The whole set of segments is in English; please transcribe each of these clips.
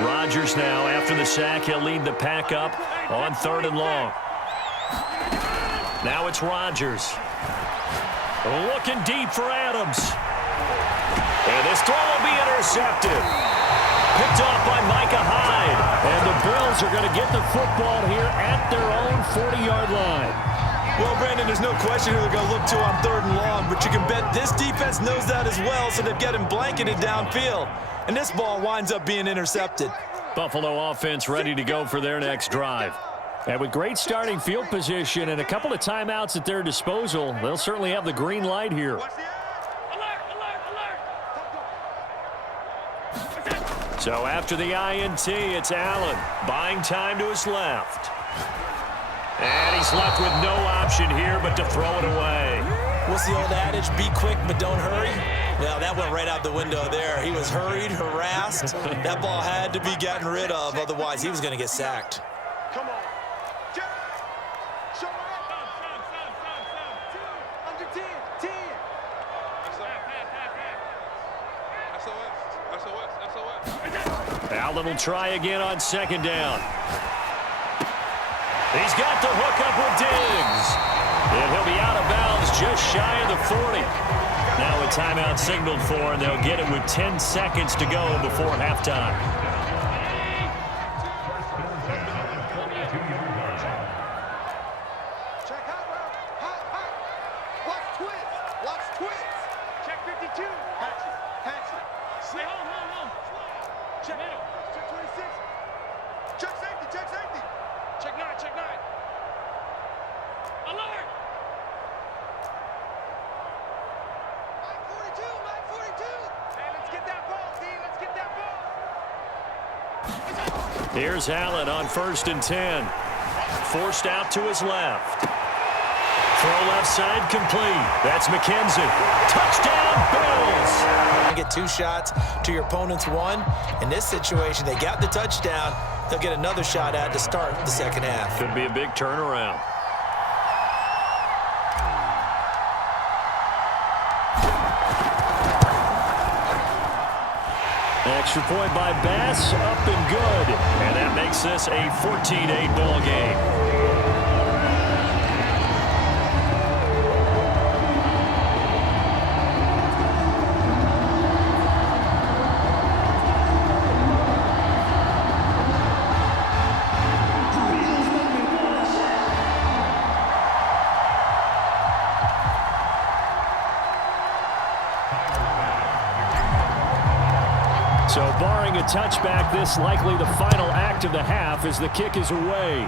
Rodgers now, after the sack, he'll lead the pack up on 3rd and long. Now it's Rodgers. Looking deep for Adams. And this throw will be intercepted. Picked off by Micah Hyde. And the Bills are going to get the football here at their own 40-yard line. Well, Brandon, there's no question who they're going to look to on 3rd and long, but you can bet this defense knows that as well, so they've got him blanketed downfield. And this ball winds up being intercepted. Buffalo offense ready to go for their next drive. And with great starting field position and a couple of timeouts at their disposal, they'll certainly have the green light here. So after the INT, it's Allen buying time to his left. And he's left with no option here but to throw it away. What's the old adage? Be quick, but don't hurry. Well, that went right out the window there. He was hurried, harassed. That ball had to be gotten rid of, otherwise he was going to get sacked. Come on. Show up. Under 10. SOS. Allen will try again on 2nd down. He's got the hook up with Diggs. And he'll be out of bounds just shy of the 40. Now a timeout signaled for, and they'll get it with 10 seconds to go before halftime. Check high. Watch twist. Check 52. Patch it. Slip. Check middle. Check 26. Check safety. Check 9. Alert! Line 42. Hey, let's get that ball, D. Let's get that ball. Here's Allen on 1st and 10. Forced out to his left. Throw left side complete. That's McKenzie. Touchdown, Bills! You get 2 shots to your opponent's 1. In this situation, they got the touchdown. They'll get another shot at to start the second half. Could be a big turnaround. Extra point by Bass, up and good. And that makes this a 14-8 ball game. So barring a touchback, this likely the final act of the half as the kick is away.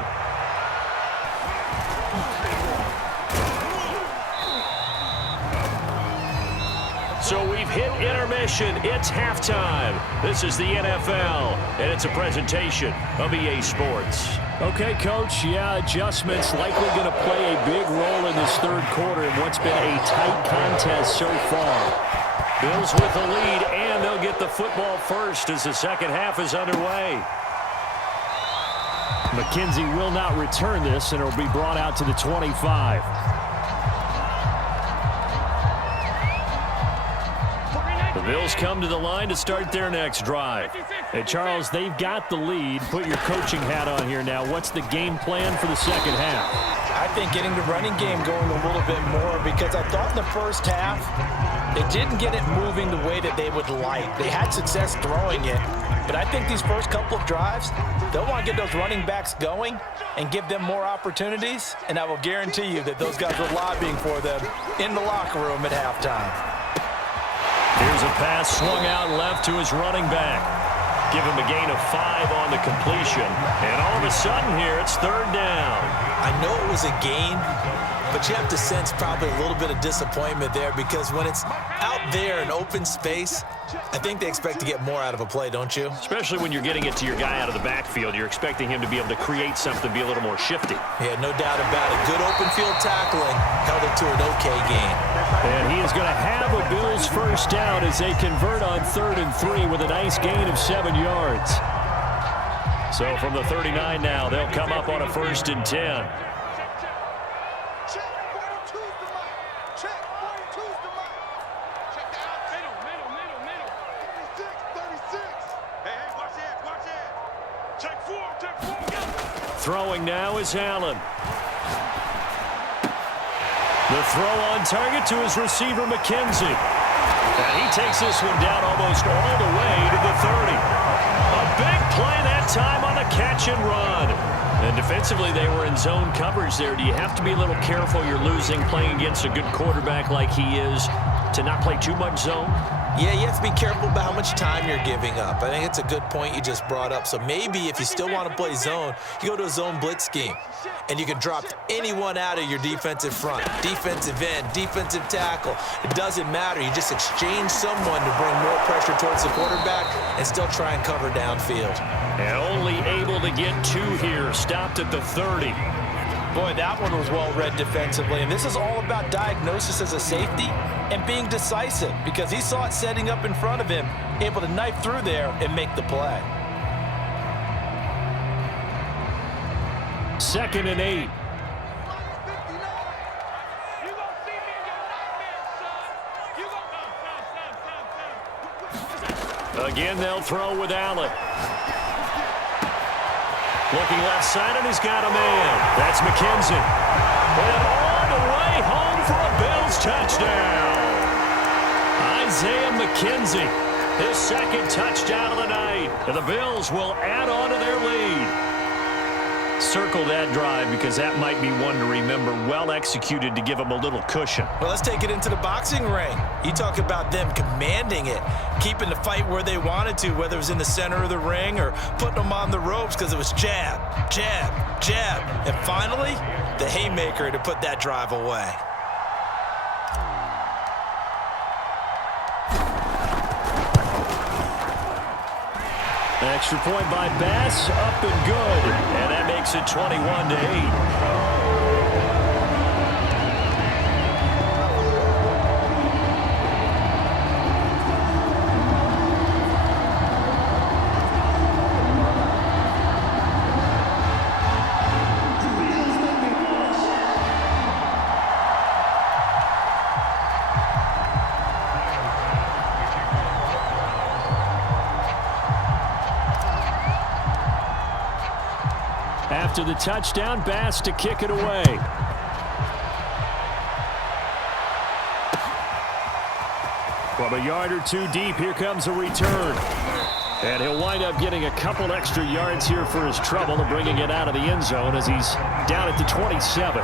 So we've hit intermission. It's halftime. This is the NFL, and it's a presentation of EA Sports. Okay, Coach, adjustments likely going to play a big role in this 3rd quarter in what's been a tight contest so far. Bills with the lead, and they'll get the football first as the second half is underway. McKenzie will not return this, and it'll be brought out to the 25. The Bills come to the line to start their next drive. Hey, Charles, they've got the lead. Put your coaching hat on here now. What's the game plan for the second half? I think getting the running game going a little bit more, because I thought in the first half they didn't get it moving the way that they would like. They had success throwing it, but I think these first couple of drives, they'll want to get those running backs going and give them more opportunities, and I will guarantee you that those guys were lobbying for them in the locker room at halftime. Here's a pass swung out left to his running back. Give him a gain of 5 on the completion. And all of a sudden here, it's 3rd down. I know it was a gain, but you have to sense probably a little bit of disappointment there, because when it's out there in open space, I think they expect to get more out of a play, don't you? Especially when you're getting it to your guy out of the backfield. You're expecting him to be able to create something, be a little more shifty. Yeah, no doubt about it. Good open field tackling held it to an okay gain. And he is going to have a Bills first down as they convert on 3rd and 3 with a nice gain of 7 yards. So from the 39 now, they'll come up on a 1st and 10. Throwing now is Allen. The throw on target to his receiver, McKenzie. And he takes this one down almost all the way to the 30. A big play that time on a catch and run. And defensively, they were in zone coverage there. Do you have to be a little careful? You're losing playing against a good quarterback like he is to not play too much zone? Yeah, you have to be careful about how much time you're giving up. I think it's a good point you just brought up. So maybe if you still want to play zone, you go to a zone blitz scheme. And you can drop anyone out of your defensive front, defensive end, defensive tackle. It doesn't matter. You just exchange someone to bring more pressure towards the quarterback and still try and cover downfield. And only able to get 2 here. Stopped at the 30. Boy, that one was well read defensively. And this is all about diagnosis as a safety and being decisive because he saw it setting up in front of him, able to knife through there and make the play. 2nd and 8. Again, they'll throw with Allen. Looking left side, and he's got a man. That's McKenzie. And all the way home for a Bills touchdown. Isaiah McKenzie, his 2nd touchdown of the night. And the Bills will add on to their lead. Circle that drive because that might be one to remember. Well executed to give them a little cushion. Well, let's take it into the boxing ring. You talk about them commanding it, keeping the fight where they wanted to, whether it was in the center of the ring or putting them on the ropes because it was jab, jab, jab. And finally, the haymaker to put that drive away. Extra point by Bass, up and good. And that makes it 21-8. After the touchdown, Bass to kick it away. From a yard or 2 deep, here comes a return. And he'll wind up getting a couple extra yards here for his trouble and bringing it out of the end zone as he's down at the 27.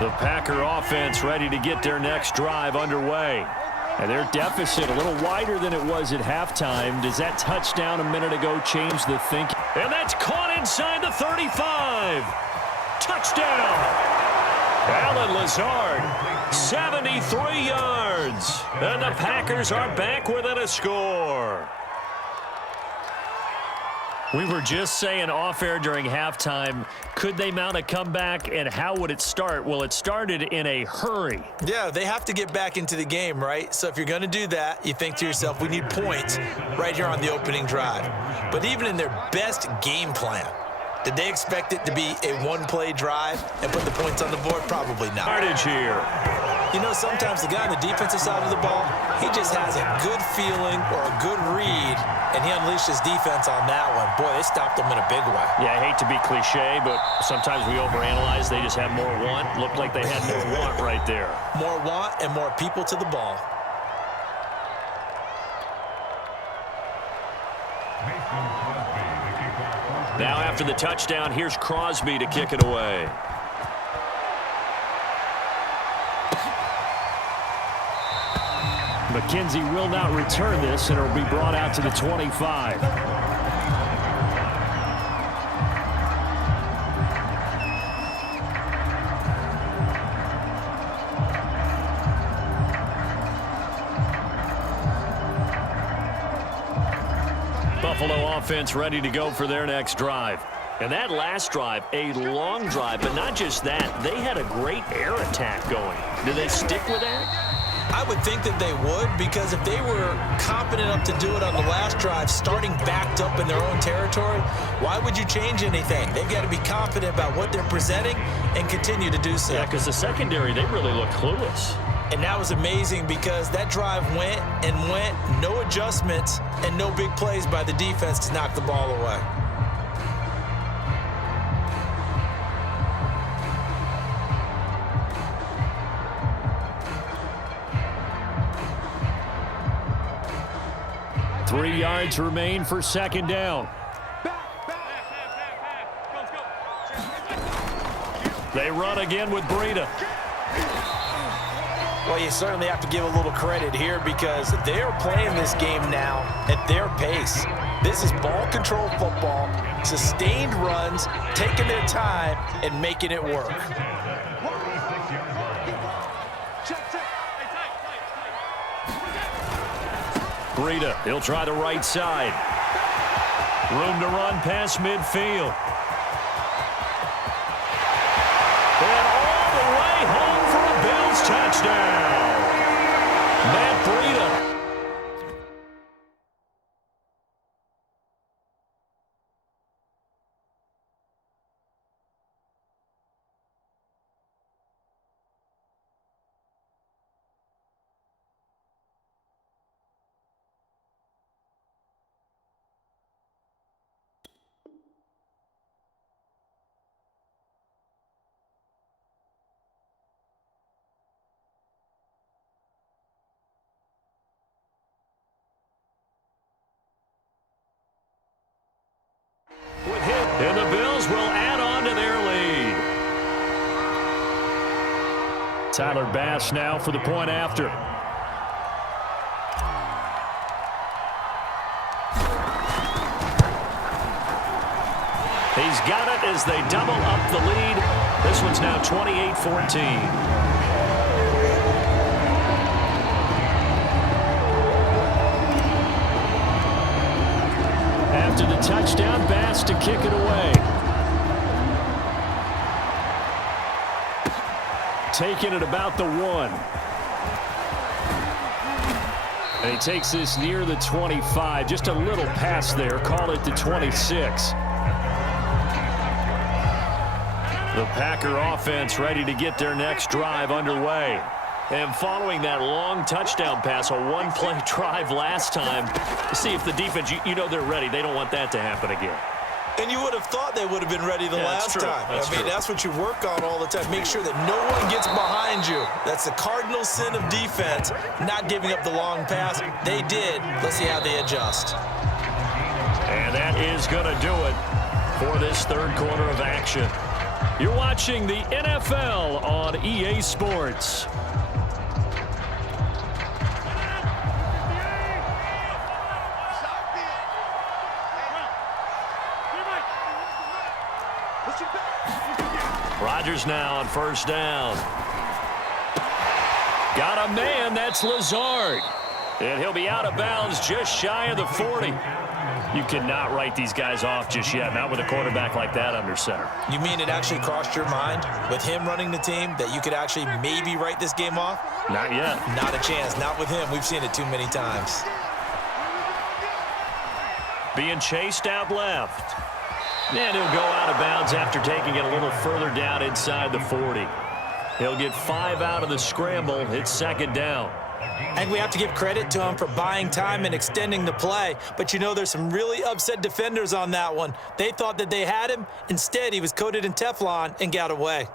The Packer offense ready to get their next drive underway. And their deficit a little wider than it was at halftime. Does that touchdown a minute ago change the thinking? And that's caught inside the 35. Touchdown. Alan Lazard, 73 yards. And the Packers are back within a score. We were just saying off-air during halftime, could they mount a comeback and how would it start? Well, it started in a hurry. Yeah, they have to get back into the game, right? So if you're going to do that, you think to yourself, we need points right here on the opening drive. But even in their best game plan, did they expect it to be a one-play drive and put the points on the board? Probably not. Yardage here. You know, sometimes the guy on the defensive side of the ball, he just has a good feeling or a good read, and he unleashed his defense on that one. Boy, they stopped him in a big way. Yeah, I hate to be cliche, but sometimes we overanalyze. They just have more want. Looked like they had more want right there. More want and more people to the ball. Now after the touchdown, here's Crosby to kick it away. McKenzie will not return this, and it'll be brought out to the 25. Buffalo offense ready to go for their next drive. And that last drive, a long drive, but not just that. They had a great air attack going. Do they stick with that? I would think that they would, because if they were confident enough to do it on the last drive, starting backed up in their own territory, why would you change anything? They've got to be confident about what they're presenting and continue to do so. Yeah, because the secondary, they really look clueless. And that was amazing because that drive went and went, no adjustments and no big plays by the defense to knock the ball away. Three yards remain for second down. They run again with Breida. Well, you certainly have to give a little credit here because they're playing this game now at their pace. This is ball control football, sustained runs, taking their time and making it work. Breida, he'll try the right side. Room to run past midfield. And all the way home for a Bills touchdown. Matt Breida. With him, and the Bills will add on to their lead. Tyler Bass now for the point after. He's got it as they double up the lead. This one's now 28-14. After the touchdown, Bass to kick it away. Taking it about the 1. And he takes this near the 25. Just a little pass there. Call it the 26. The Packer offense ready to get their next drive underway. And following that long touchdown pass, a one-play drive last time, see if the defense, you know they're ready. They don't want that to happen again. And you would have thought they would have been ready the last time. That's what you work on all the time. Make sure that no one gets behind you. That's the cardinal sin of defense, not giving up the long pass. They did. Let's see how they adjust. And that is going to do it for this third quarter of action. You're watching the NFL on EA Sports. Rodgers now on first down. Got a man, that's Lazard. And he'll be out of bounds just shy of the 40. You cannot write these guys off just yet, not with a quarterback like that under center. You mean it actually crossed your mind with him running the team that you could actually maybe write this game off? Not yet. Not a chance. Not with him. We've seen it too many times. Being chased out left. And he'll go out of bounds after taking it a little further down inside the 40. He'll get 5 out of the scramble. It's second down. I think we have to give credit to him for buying time and extending the play. But, you know, there's some really upset defenders on that one. They thought that they had him. Instead, he was coated in Teflon and got away.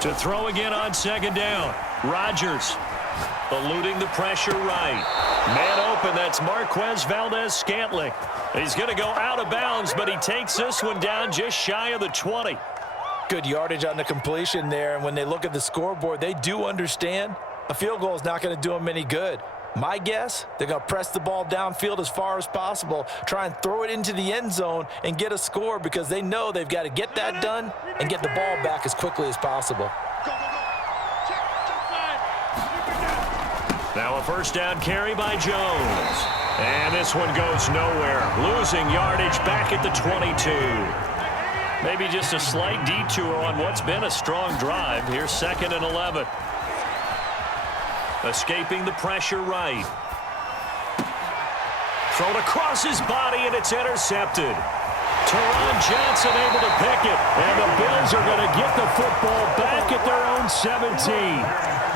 To throw again on second down. Rodgers eluding the pressure right. Man open, that's Marquez Valdez-Scantling. He's going to go out of bounds, but he takes this one down just shy of the 20. Good yardage on the completion there, and when they look at the scoreboard, they do understand a field goal is not going to do them any good. My guess, they're going to press the ball downfield as far as possible, try and throw it into the end zone and get a score because they know they've got to get that done and get the ball back as quickly as possible. Now a first down carry by Jones. And this one goes nowhere. Losing yardage back at the 22. Maybe just a slight detour on what's been a strong drive. Here's 2nd and 11. Escaping the pressure right. Thrown across his body, and it's intercepted. Teron Johnson able to pick it. And the Bills are going to get the football back at their own 17.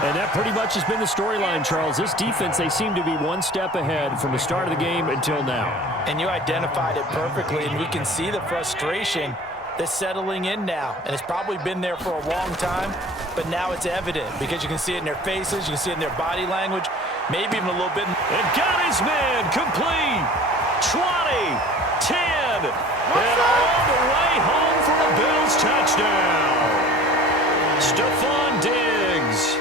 And that pretty much has been the storyline, Charles. This defense, they seem to be one step ahead from the start of the game until now. And you identified it perfectly, and we can see the frustration that's settling in now. And it's probably been there for a long time, but now it's evident because you can see it in their faces, you can see it in their body language, maybe even a little bit. And got his man complete. 20, 10, and all the way home for a Bills touchdown. Stephon Diggs,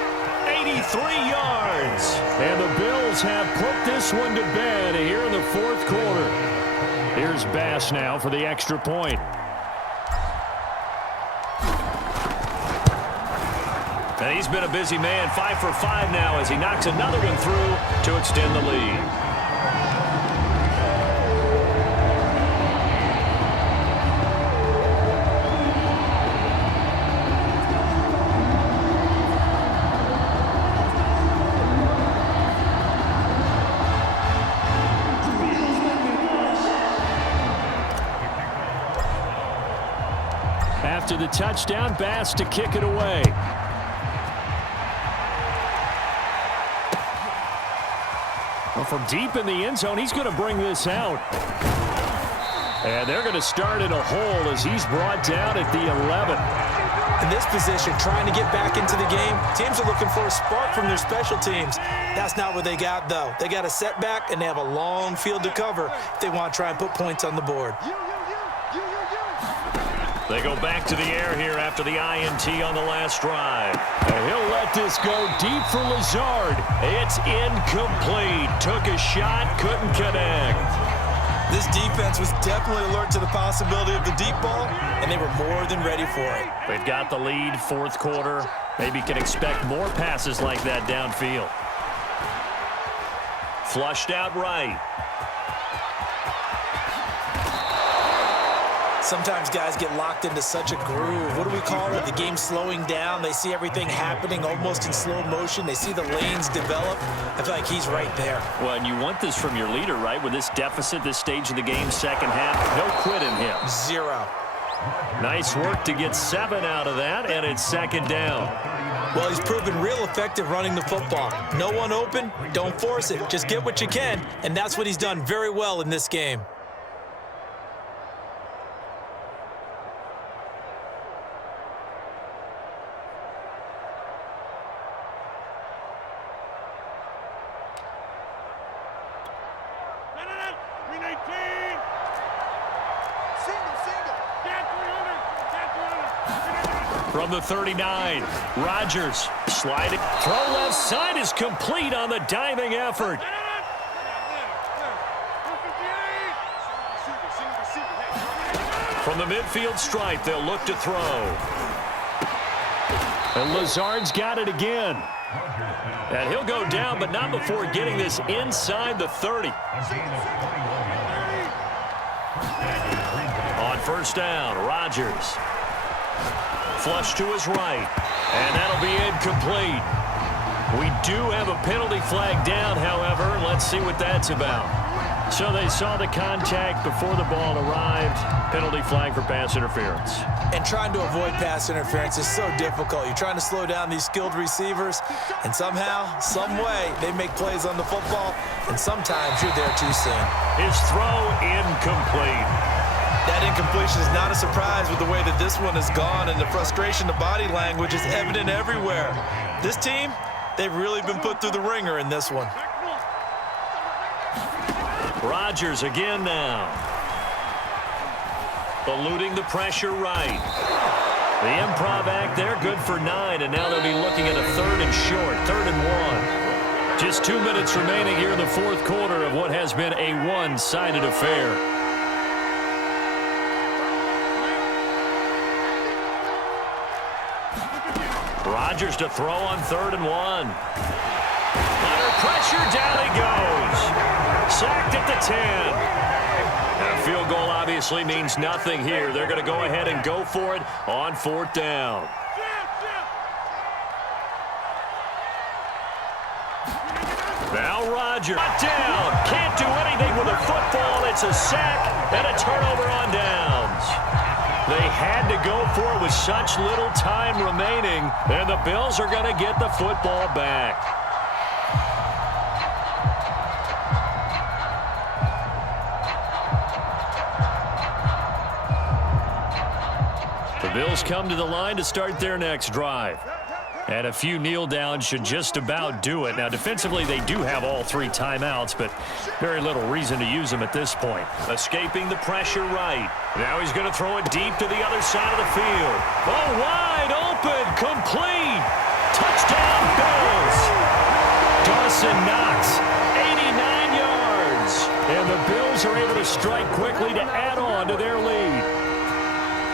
83 yards. And the Bills have put this one to bed here in the 4th quarter. Here's Bass now for the extra point. And he's been a busy man, 5 for 5 now as he knocks another one through to extend the lead. After the touchdown, Bass to kick it away. Well, from deep in the end zone, he's going to bring this out. And they're going to start in a hole as he's brought down at the 11. In this position, trying to get back into the game, teams are looking for a spark from their special teams. That's not what they got, though. They got a setback, and they have a long field to cover if they want to try and put points on the board. They go back to the air here after the INT on the last drive. And he'll let this go deep for Lazard. It's incomplete. Took a shot, couldn't connect. This defense was definitely alert to the possibility of the deep ball, and they were more than ready for it. They've got the lead, 4th quarter. Maybe can expect more passes like that downfield. Flushed out right. Sometimes guys get locked into such a groove. What do we call it? The game slowing down. They see everything happening almost in slow motion. They see the lanes develop. I feel like he's right there. Well, and you want this from your leader, right? With this deficit, this stage of the game, 2nd half, no quit in him. 0. Nice work to get 7 out of that, and it's 2nd down. Well, he's proven real effective running the football. No one open, don't force it. Just get what you can, and that's what he's done very well in this game. From the 39, Rodgers sliding. Throw left side is complete on the diving effort. From the midfield stripe, they'll look to throw. And Lazard's got it again. And he'll go down, but not before getting this inside the 30. On first down, Rodgers. Flush to his right, and that'll be incomplete. We do have a penalty flag down, however. Let's see what that's about. So they saw the contact before the ball arrived. Penalty flag for pass interference. And trying to avoid pass interference is so difficult. You're trying to slow down these skilled receivers, and somehow, some way, they make plays on the football, and sometimes you're there too soon. His throw incomplete. That incompletion is not a surprise with the way that this one has gone, and the frustration, the body language is evident everywhere. This team, they've really been put through the ringer in this one. Rodgers again now. Eluding the pressure right. The improv act there, good for 9, and now they'll be looking at a 3rd and short, 3rd and 1. Just 2 minutes remaining here in the fourth quarter of what has been a one-sided affair. Rodgers to throw on 3rd and 1. Under pressure, down he goes. Sacked at the 10. And a field goal obviously means nothing here. They're going to go ahead and go for it on 4th down. Now Rodgers down. Can't do anything with a football. It's a sack and a turnover on downs. They had to go for it with such little time remaining, and the Bills are going to get the football back. The Bills come to the line to start their next drive. And a few kneel downs should just about do it. Now, defensively, they do have all 3 timeouts, but very little reason to use them at this point. Escaping the pressure right. Now he's going to throw it deep to the other side of the field. Oh, wide open, complete. Touchdown, Bills. Dawson Knox, 89 yards. And the Bills are able to strike quickly to add on to their lead.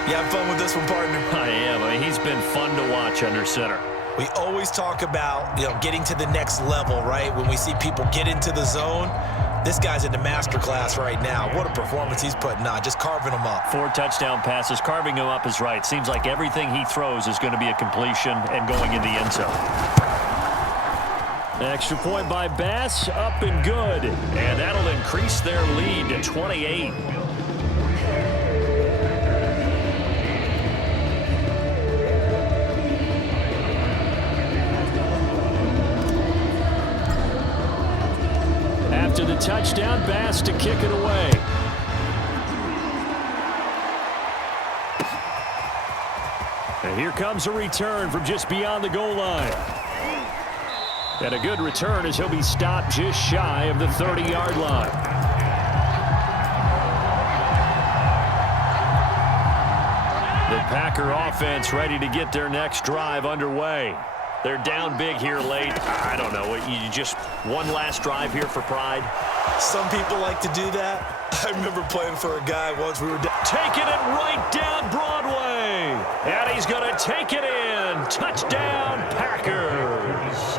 You have fun with this one, partner? I am. I mean, he's been fun to watch under center. We always talk about, getting to the next level, right? When we see people get into the zone, this guy's in the master class right now. What a performance he's putting on, just carving them up. 4 touchdown passes. Carving them up is right. Seems like everything he throws is going to be a completion and going in the end zone. Extra point by Bass, up and good. And that'll increase their lead to 28. After the touchdown, Bass to kick it away. And here comes a return from just beyond the goal line. And a good return as he'll be stopped just shy of the 30-yard line. The Packer offense ready to get their next drive underway. They're down big here late. I don't know. You just one last drive here for pride? Some people like to do that. I remember playing for a guy once. We were taking it right down Broadway. And he's going to take it in. Touchdown, Packers.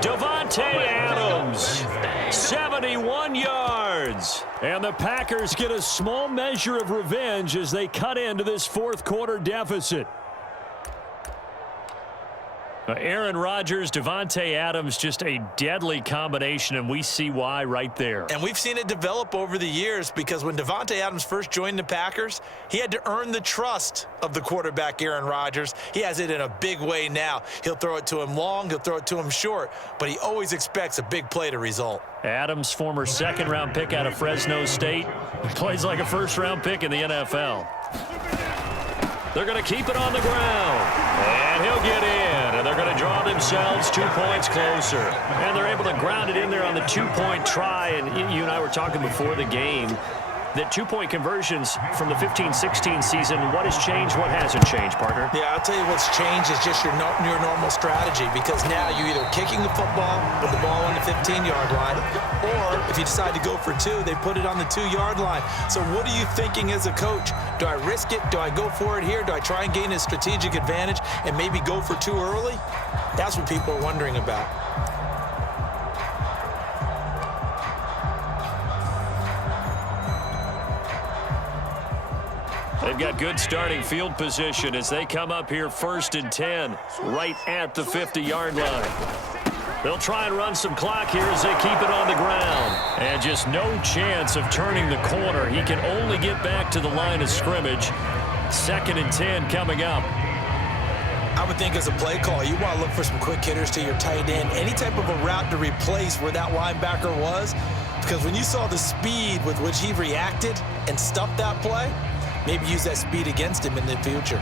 Davante Adams, 71 yards. And the Packers get a small measure of revenge as they cut into this fourth quarter deficit. Aaron Rodgers, Davante Adams, just a deadly combination, and we see why right there. And we've seen it develop over the years because when Davante Adams first joined the Packers, he had to earn the trust of the quarterback, Aaron Rodgers. He has it in a big way now. He'll throw it to him long, he'll throw it to him short, but he always expects a big play to result. Adams, former second-round pick out of Fresno State, plays like a first-round pick in the NFL. They're going to keep it on the ground, and he'll get in, and they're going to draw themselves 2 points closer. And they're able to ground it in there on the two-point try, and you and I were talking before the game that two-point conversions from the 15-16 season, what has changed, what hasn't changed, partner? Yeah, I'll tell you what's changed is just your normal strategy, because now you're either kicking the football with the ball on the 15-yard line, or if you decide to go for 2, they put it on the 2-yard line. So what are you thinking as a coach? Do I risk it? Do I go for it here? Do I try and gain a strategic advantage and maybe go for 2 early? That's what people are wondering about. They've got good starting field position as they come up here 1st and 10, right at the 50-yard line. They'll try and run some clock here as they keep it on the ground. And just no chance of turning the corner. He can only get back to the line of scrimmage. 2nd and 10 coming up. I would think as a play call, you want to look for some quick hitters to your tight end. Any type of a route to replace where that linebacker was. Because when you saw the speed with which he reacted and stuffed that play, maybe use that speed against him in the future.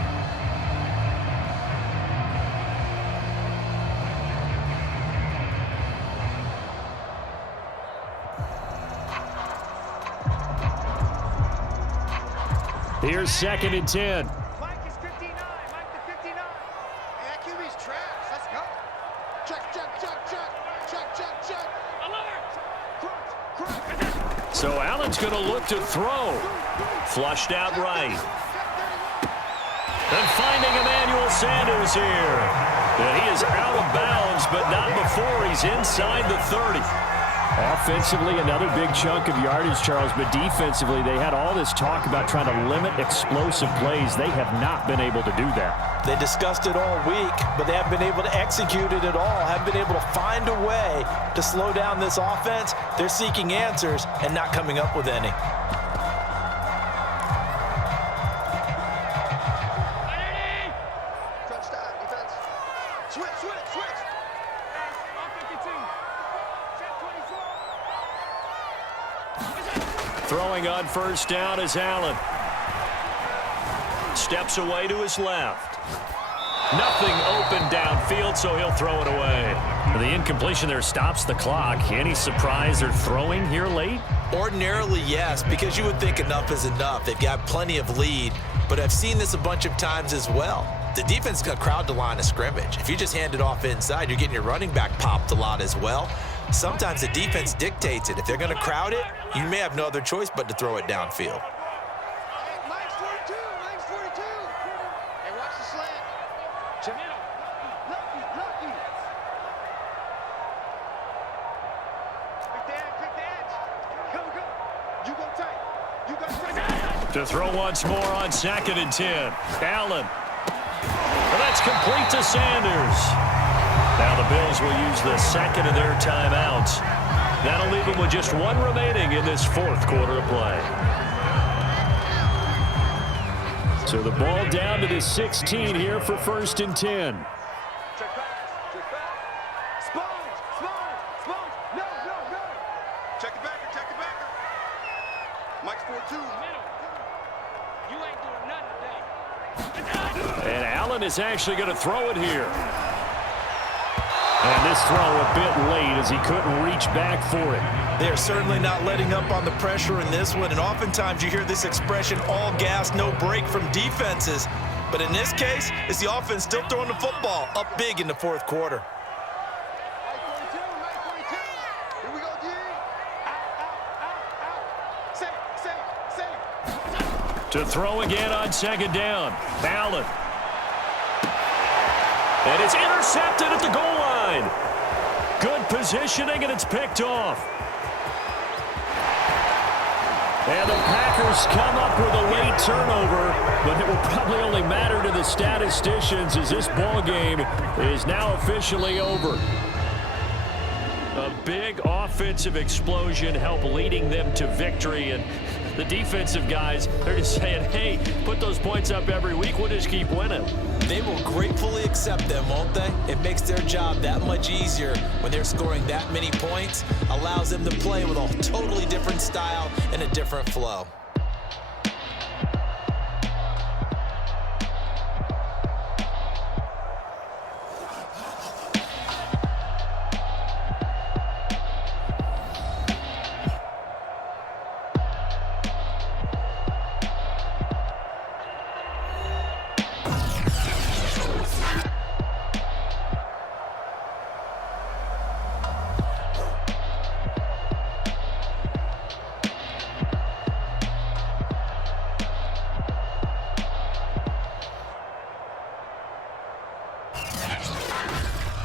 Here's 2nd and 10. Mike is 59. Mike the 59. Hey, that QB's trash. Let's go. Check, check, check, check. Check, check, check. So Allen's going to look to throw. Flushed out right. And finding Emmanuel Sanders here. And he is out of bounds, but not before he's inside the 30. Offensively, another big chunk of yardage, Charles, but defensively, they had all this talk about trying to limit explosive plays. They have not been able to do that. They discussed it all week, but they haven't been able to execute it at all, haven't been able to find a way to slow down this offense. They're seeking answers and not coming up with any. Throwing on first down is Allen. Steps away to his left. Nothing open downfield, so he'll throw it away. The incompletion there stops the clock. Any surprise they're throwing here late? Ordinarily, yes, because you would think enough is enough. They've got plenty of lead, but I've seen this a bunch of times as well. The defense is going to crowd the line of scrimmage. If you just hand it off inside, you're getting your running back popped a lot as well. Sometimes the defense dictates it. If they're going to crowd it, you may have no other choice but to throw it downfield. Mike's 42, Mike's 42. Hey, watch the slant. Lucky. Pick the edge. Go. You go tight. You go tight. To throw once more on 2nd and 10. Allen. And that's complete to Sanders. Now the Bills will use the second of their timeouts. That'll leave them with just one remaining in this fourth quarter of play. So the ball down to the 16 here for 1st and 10. Check back. Sponge. No. Check it backer. Mike's 4-2. You ain't doing nothing today. And Allen is actually going to throw it here. And this throw a bit late as he couldn't reach back for it. They're certainly not letting up on the pressure in this one, and oftentimes you hear this expression, all gas, no break from defenses. But in this case, it's the offense still throwing the football up big in the fourth quarter. Mike 42. Here we go, D. Out. Save. To throw again on 2nd down. Allen. And it's intercepted at the goal line. Good positioning, and it's picked off. And the Packers come up with a late turnover, but it will probably only matter to the statisticians as this ball game is now officially over. A big offensive explosion helped leading them to victory, and the defensive guys, they're just saying, hey, put those points up every week, we'll just keep winning. They will gratefully accept them, won't they? It makes their job that much easier when they're scoring that many points, allows them to play with a totally different style and a different flow.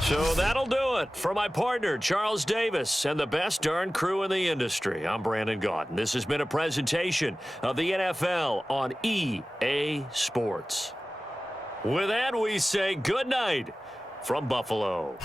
So that'll do it for my partner, Charles Davis, and the best darn crew in the industry. I'm Brandon Gaudin. This has been a presentation of the NFL on EA Sports. With that, we say good night from Buffalo.